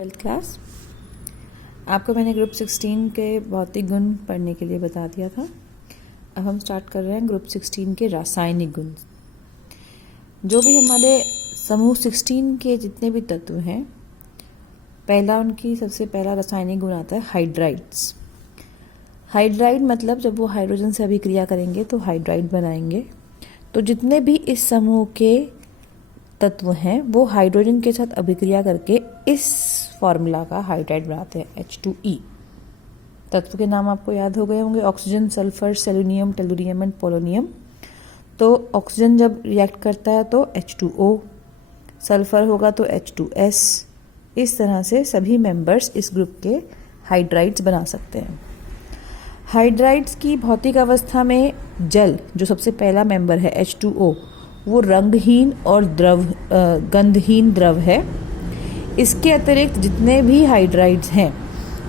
Twelfth class. आपको मैंने group 16 के भौतिक गुण पढ़ने के लिए बता दिया था। अब हम स्टार्ट कर रहे हैं ग्रुप 16 के रासायनिक गुण। जो भी हमारे समूह 16 के जितने भी तत्व हैं, सबसे पहला रासायनिक गुण आता है हाइड्राइड्स। हाइड्राइड मतलब जब वो हाइड्रोजन से अभिक्रिया करेंगे तो हाइड्राइड बनाएंगे। तो जितने भी इस समूह के तत्व हैं वो हाइड्रोजन के साथ अभिक्रिया करके इस फॉर्मूला का हाइड्राइड बनाते हैं H2E। तत्व के नाम आपको याद हो गए होंगे, oxygen, sulphur, selenium, tellurium and polonium. तो ऑक्सीजन जब रिएक्ट करता है तो H2O, सल्फर होगा तो H2S। इस तरह से सभी मेंबर्स इस ग्रुप के हाइड्राइड्स बना सकते हैं। हाइड्राइड्स की भौतिक अवस्था में जल, जो सबसे पहला मेंबर है H2O, वो रंगहीन और गंधहीन द्रव है। इसके अतिरिक्त जितने भी हाइड्राइड्स हैं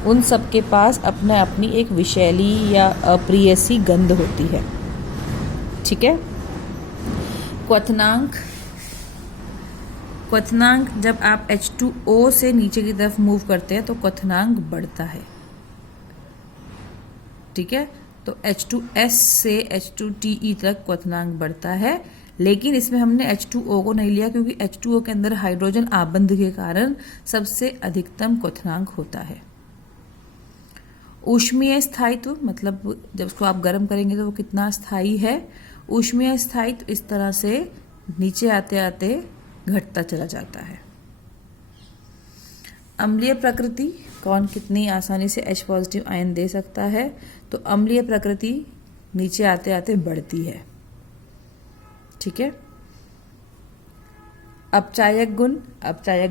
उन सब के पास अपनी एक विषैली या अप्रिय सी गंध होती है। ठीक है। क्वथनांक जब आप H2O से नीचे की तरफ मूव करते हैं तो क्वथनांक बढ़ता है। ठीक है। तो H2S से H2TE तक क्वथनांक बढ़ता है, लेकिन इसमें हमने H2O को नहीं लिया क्योंकि H2O के अंदर हाइड्रोजन आबंध के कारण सबसे अधिकतम क्वथनांक होता है। ऊष्मीय स्थायित्व मतलब जब उसको आप गर्म करेंगे तो वो कितना स्थायी है। ऊष्मीय स्थायित्व इस तरह से नीचे आते आते घटता चला जाता है। अम्लीय प्रकृति, कौन कितनी आसानी से H पॉजिटिव आयन दे सकता है, तो अम्लीय प्रकृति नीचे आते आते बढ़ती है। ठीक है। अपचायक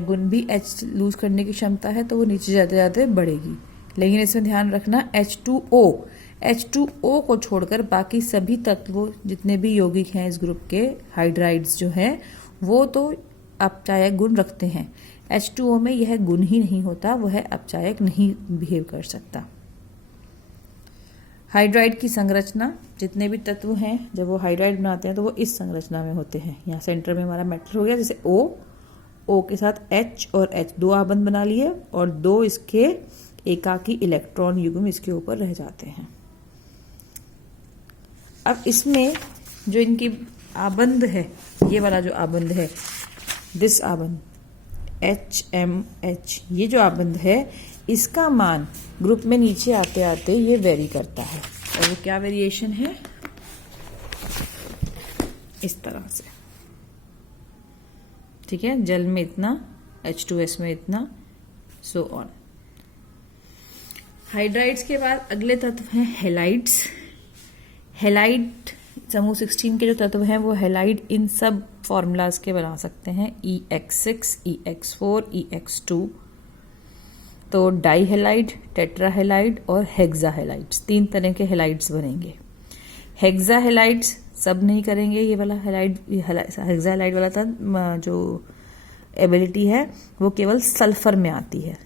गुण भी H लूज करने की क्षमता है तो वो नीचे जाते जाते बढ़ेगी, लेकिन इसमें ध्यान रखना H2O को छोड़कर बाकी सभी तत्वों जितने भी यौगिक हैं इस ग्रुप के हाइड्राइड्स जो हैं वो तो अपचायक गुण रखते हैं। H2O में यह गुण ही नहीं होता, वह अपचायक नहीं बिहेव कर सकता। हाइड्राइड की संरचना, जितने भी तत्व हैं जब वो हाइड्राइड बनाते हैं तो वो इस संरचना में होते हैं। यहाँ सेंटर में हमारा मेटल हो गया, जैसे O के साथ H और H दो आबंध बना लिए और दो इसके एकाकी इलेक्ट्रॉन युग्म इसके ऊपर रह जाते हैं। अब इसमें जो इनकी आबंध है, ये वाला जो आबंध है, दिस आबंध HMH, ये जो आबंध है इसका मान ग्रुप में नीचे आते आते ये वेरी करता है। और वो क्या वेरिएशन है, इस तरह से। ठीक है। जल में इतना, H2S में इतना, सो ऑन। हाइड्राइड्स के बाद अगले तत्व हैं हेलाइड्स। हेलाइड समूह 16 के जो तत्व हैं वो हेलाइड इन सब फॉर्मूलाज के बना सकते हैं, EX6, EX4, EX2। तो डाईहेलाइड, टेट्राहेलाइड और हेक्साहेलाइड्स, 3 तरह के हेलाइड्स बनेंगे। हेक्साहेलाइड्स सब नहीं करेंगे, ये वाला हेक्साहेलाइड वाला था जो एबिलिटी है वो केवल सल्फर में आती है।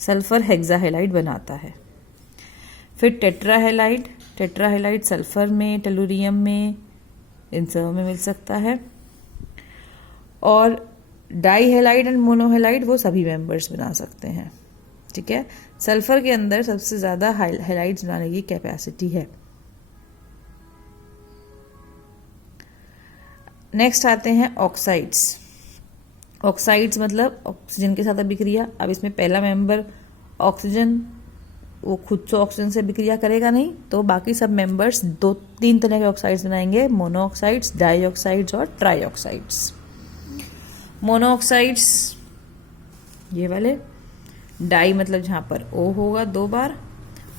सल्फर हेक्साहेलाइड बनाता है। फिर टेट्राहेलाइड सल्फर में, टेलुरियम में, इन सब में मिल सकता है। और डाईहेलाइड एंड मोनोहेलाइड वो सभी मेंबर्स बना सकते हैं। ठीक है। सल्फर के अंदर सबसे ज्यादा हेलाइड्स बनाने की कैपेसिटी है। नेक्स्ट आते हैं ऑक्साइड्स। ऑक्साइड्स मतलब ऑक्सीजन के साथ अभिक्रिया। अब इसमें पहला मेंबर ऑक्सीजन, वो खुद से ऑक्सीजन से अभिक्रिया करेगा नहीं, तो बाकी सब मेंबर्स 2-3 तरह के ऑक्साइड्स बनाएंगे, मोनोऑक्साइड्स, डाइऑक्साइड्स और ट्राइऑक्साइड्स। मोनोऑक्साइड्स ये वाले, डाई मतलब जहाँ पर O होगा 2 बार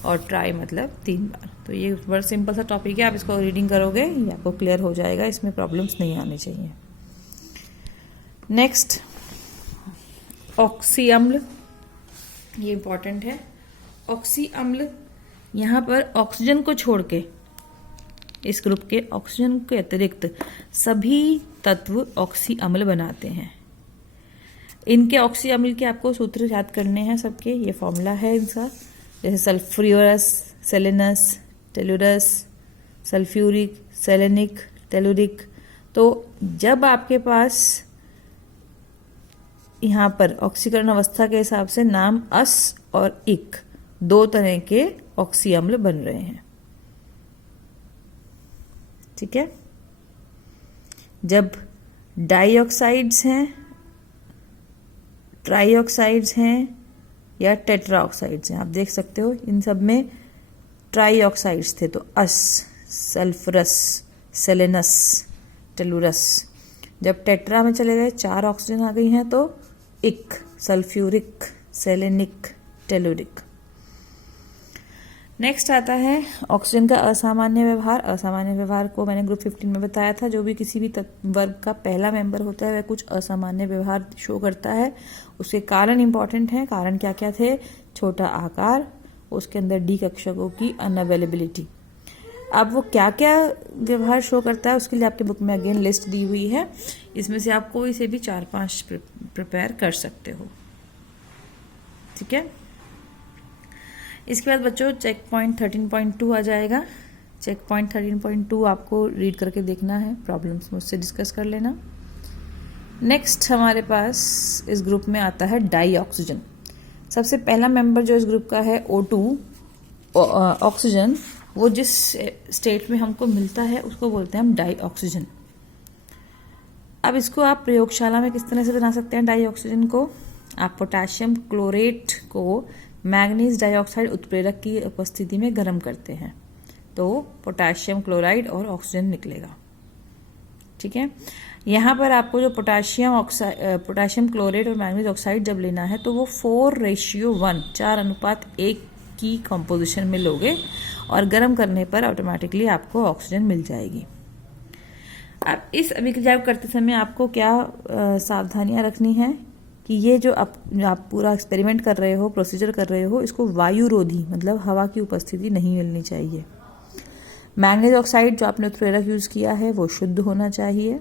और ट्राई मतलब 3 बार। तो ये बड़ा सिंपल सा टॉपिक है, आप इसको रीडिंग करोगे ये आपको क्लियर हो जाएगा, इसमें प्रॉब्लम्स नहीं आनी चाहिए। नेक्स्ट ऑक्सी अम्ल, ये इंपॉर्टेंट है। ऑक्सी अम्ल, यहाँ पर ऑक्सीजन को छोड़ के इस ग्रुप के ऑक्सीजन के अतिरिक्त सभी तत्व ऑक्सी अम्ल बनाते हैं। इनके ऑक्सी अम्ल के आपको सूत्र याद करने हैं सबके, ये फॉर्मूला है इनका, जैसे सल्फ्यूरस, सेलेनस, टेलुरस, सल्फ्यूरिक, सेलेनिक, टेलुरिक। तो जब आपके पास यहाँ पर ऑक्सीकरण अवस्था के हिसाब से नाम अस और इक दो तरह के ऑक्सी अम्ल बन रहे हैं। ठीक है, जब डाइऑक्साइड्स हैं, ट्राइऑक्साइड्स हैं या टेट्राऑक्साइड्स हैं, आप देख सकते हो इन सब में ट्राइऑक्साइड्स थे तो अस, सल्फरस, सेलेनस, टेलुरस। जब टेट्रा में चले गए, 4 ऑक्सीजन आ गई हैं तो इक, सल्फ्यूरिक, सेलेनिक, टेलुरिक। नेक्स्ट आता है ऑक्सीजन का असामान्य व्यवहार। असामान्य व्यवहार को मैंने ग्रुप 15 में बताया था। जो भी किसी भी वर्ग का पहला मेंबर होता है वह कुछ असामान्य व्यवहार शो करता है। उसके कारण इंपॉर्टेंट हैं। कारण क्या क्या थे? छोटा आकार, उसके अंदर डी कक्षकों की अनअवेलेबिलिटी। अब वो क्या क्या व्यवहार शो करता है उसके लिए आपके बुक में अगेन लिस्ट दी हुई है। इसमें से आप कोई से भी 4-5 प्रिपेयर कर सकते हो। ठीक है, इसके बाद बच्चों चेक पॉइंट 13.2 आ जाएगा। चेक पॉइंट 13.2 आपको रीड करके देखना है, प्रॉब्लम्स मुझसे डिस्कस कर लेना। नेक्स्ट हमारे पास इस ग्रुप में आता है डाई ऑक्सीजन। सबसे पहला मेंबर जो इस ग्रुप का है O2 ऑक्सीजन, वो जिस स्टेट में हमको मिलता है उसको बोलते हैं हम डाई ऑक्सीजन। अब इसको आप प्रयोगशाला में किस तरह से बना सकते हैं डाई ऑक्सीजन को? आप पोटेशियम क्लोरेट को मैंगनीज डाइऑक्साइड उत्प्रेरक की उपस्थिति में गर्म करते हैं तो पोटेशियम क्लोराइड और ऑक्सीजन निकलेगा। ठीक है, यहाँ पर आपको जो पोटेशियम क्लोरेट और मैंगनीज ऑक्साइड जब लेना है तो वो 4:1 4:1 की कॉम्पोजिशन में लोगे और गर्म करने पर ऑटोमेटिकली आपको ऑक्सीजन मिल जाएगी। अब इस अभिक्रिया को करते समय आपको क्या सावधानियां रखनी है कि ये जो आप पूरा एक्सपेरिमेंट कर रहे हो, प्रोसीजर कर रहे हो, इसको वायुरोधी मतलब हवा की उपस्थिति नहीं मिलनी चाहिए। मैंगनीज ऑक्साइड जो आपने उत्प्रेरक यूज किया है वो शुद्ध होना चाहिए।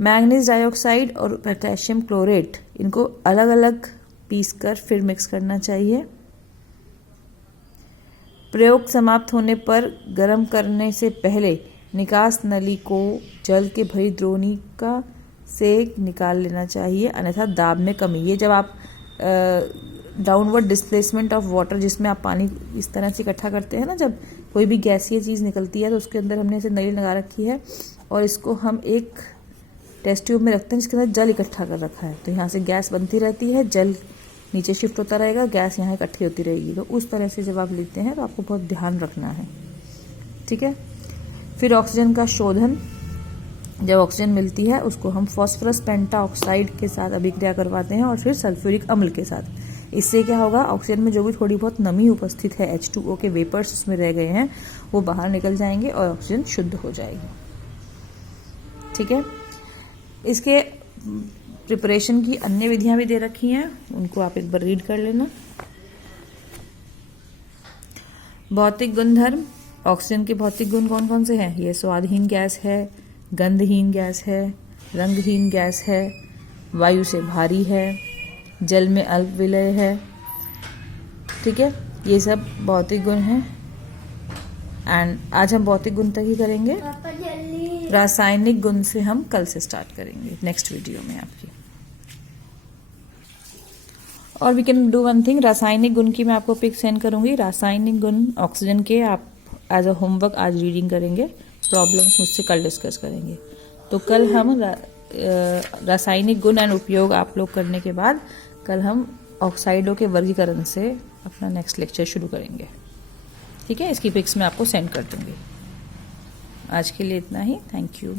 मैंगनीज डाइऑक्साइड और पोटेशियम क्लोरेट इनको अलग अलग पीस कर फिर मिक्स करना चाहिए। प्रयोग समाप्त होने पर गर्म करने से पहले निकास नली को जल के भरी द्रोणिका से निकाल लेना चाहिए, अन्यथा दाब में कमी। ये जब आप डाउनवर्ड डिस्प्लेसमेंट ऑफ वाटर, जिसमें आप पानी इस तरह से इकट्ठा करते हैं ना, जब कोई भी गैसीय चीज़ निकलती है तो उसके अंदर हमने ऐसे नली लगा रखी है और इसको हम एक टेस्ट ट्यूब में रखते हैं जिसके अंदर जल इकट्ठा कर रखा है। तो यहाँ से गैस बनती रहती है, जल नीचे शिफ्ट होता रहेगा, गैस यहाँ इकट्ठी होती रहेगी। तो उस तरह से जब आप लेते हैं तो आपको बहुत ध्यान रखना है। ठीक है, फिर ऑक्सीजन का शोधन। जब ऑक्सीजन मिलती है उसको हम फॉस्फोरस पेंटाऑक्साइड के साथ अभिक्रिया करवाते हैं और फिर सल्फ्यूरिक अम्ल के साथ। इससे क्या होगा? ऑक्सीजन में जो भी थोड़ी बहुत नमी उपस्थित है, H2O के वेपर्स उसमें रह गए हैं, वो बाहर निकल जाएंगे और ऑक्सीजन शुद्ध हो जाएगी। ठीक है, इसके प्रिपरेशन की अन्य विधियां भी दे रखी हैं, उनको आप एक बार रीड कर लेना। भौतिक गुणधर्म। ऑक्सीजन के भौतिक गुण कौन कौन से हैं? ये स्वादहीन गैस है, गंधहीन गैस है, रंगहीन गैस है, वायु से भारी है, जल में अल्प विलय है। ठीक है, ये सब भौतिक गुण हैं। एंड आज हम भौतिक गुण तक ही करेंगे, रासायनिक गुण से हम कल से स्टार्ट करेंगे नेक्स्ट वीडियो में आपकी। और we can do one thing, रासायनिक गुण की मैं आपको पिक सेंड करूंगी। रासायनिक गुण ऑक्सीजन के आप एज अ होमवर्क आज रीडिंग करेंगे, प्रॉब्लम्स मुझसे कल डिस्कस करेंगे। तो कल हम रासायनिक गुण एंड उपयोग आप लोग करने के बाद कल हम ऑक्साइडों के वर्गीकरण से अपना नेक्स्ट लेक्चर शुरू करेंगे। ठीक है, इसकी पिक्स मैं आपको सेंड कर दूंगी। आज के लिए इतना ही, थैंक यू।